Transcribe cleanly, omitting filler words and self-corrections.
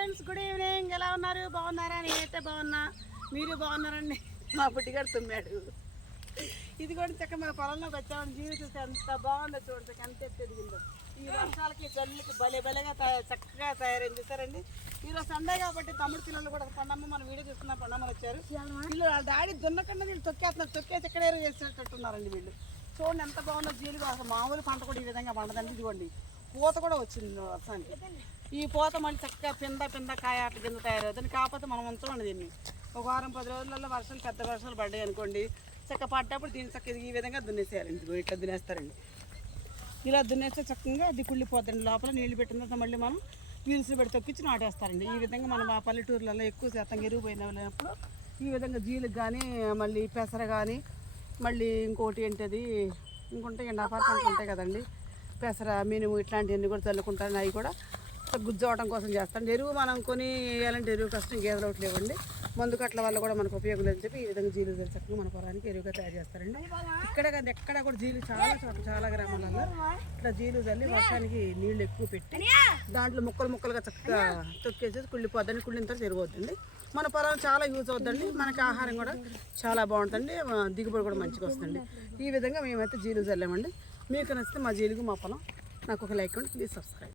Friends, good evening. ఎలా ఉన్నారు? బాగున్నారా? నేనైతే బాగున్నా. మీరు బాగున్నారండి? మా పుట్టిగాడు తుమ్మాడు. ఇది కూడా చక్క మన పొలంలోకి వచ్చామని జీవితం ఎంత బాగుందో చూడండి, ఎంత ఎదిగిందో. ఈ వర్షాలకి జల్లుకి భలేగా చక్కగా తయారైంది చూసారండి. ఈరోజు సండే కాబట్టి తమ్ముడు పిల్లలు కూడా పండమ్మ మన వీడియో చూస్తున్న పండమ్మలు వచ్చారు. వీళ్ళు వాళ్ళ డాడీ దున్నకుండా వీళ్ళు తొక్కేస్తున్నారు, తొక్కేసి ఎక్కడేరో చేసేటట్టున్నారండి వీళ్ళు. చూడండి ఎంత బాగుందో జీలుగు. అసలు మామూలు పంట కూడా ఈ విధంగా పండదండి. ఇదిగోండి పూత కూడా వచ్చింది వర్షానికి. ఈ పూత మళ్ళీ చక్కగా పింద కాయ అట్ల కింద తయారవుతుంది. కాకపోతే మనం ఉంచమండి దీన్ని. ఒక వారం 10 రోజులలో వర్షాలు పెద్ద వర్షాలు పడ్డాయి అనుకోండి, చక్క పడ్డప్పుడు దీన్ని చక్క ఈ విధంగా దున్నేసేయాలండి. ఇట్లా దున్నేస్తారండి. ఇలా దున్నేస్తే చక్కగా అది కుళ్ళిపోద్దండి. లోపల నీళ్లు పెట్టిన తర్వాత మళ్ళీ మనం వీల్స్లో పెట్టి తొక్కించి నాటేస్తారండి. ఈ విధంగా మనం ఆ పల్లెటూర్లలో ఎక్కువ శాతం ఎరువు పోయిన వెళ్ళినప్పుడు ఈ విధంగా జీలుకు కానీ, మళ్ళీ పెసర కానీ, మళ్ళీ ఇంకోటి ఏంటది ఇంకుంటే ఎండాపార పంటలు ఉంటాయి కదండి, పెసర మినుము ఇట్లాంటివన్నీ కూడా చల్లుకుంటారు. అవి కూడా గుజ్జవడం కోసం చేస్తాం. ఎరువు మనం కొని వేయాలంటే ఎరువు కష్టం, గేదెలు ఒకటి లేవండి. మందు కట్ల వల్ల కూడా మనకు ఉపయోగం లేదని చెప్పి ఈ విధంగా జీలు చక్కగా మన పొలానికి ఎరువుగా తయారు చేస్తారండి. ఇక్కడ కానీ ఎక్కడ కూడా జీలు చాలా గ్రామాలలో ఇట్లా జీలు చల్లి వర్షానికి నీళ్లు ఎక్కువ పెట్టి దాంట్లో ముక్కలుగా చక్కగా తొక్కేసేసి కుళ్ళిపోద్దండి. కుళ్ళిన తర్వాత ఎరువుద్దండి. మన పొలం చాలా యూజ్ అవుతుందండి. మనకి ఆహారం కూడా చాలా బాగుంటుంది, దిగుబడి కూడా మంచిగా వస్తుంది. ఈ విధంగా మేమైతే జీలు చల్లామండి. మీకు నచ్చితే మా జీలుగు మా పొలం నాకు ఒక లైక్ అండి, ప్లీజ్ సబ్స్క్రైబ్.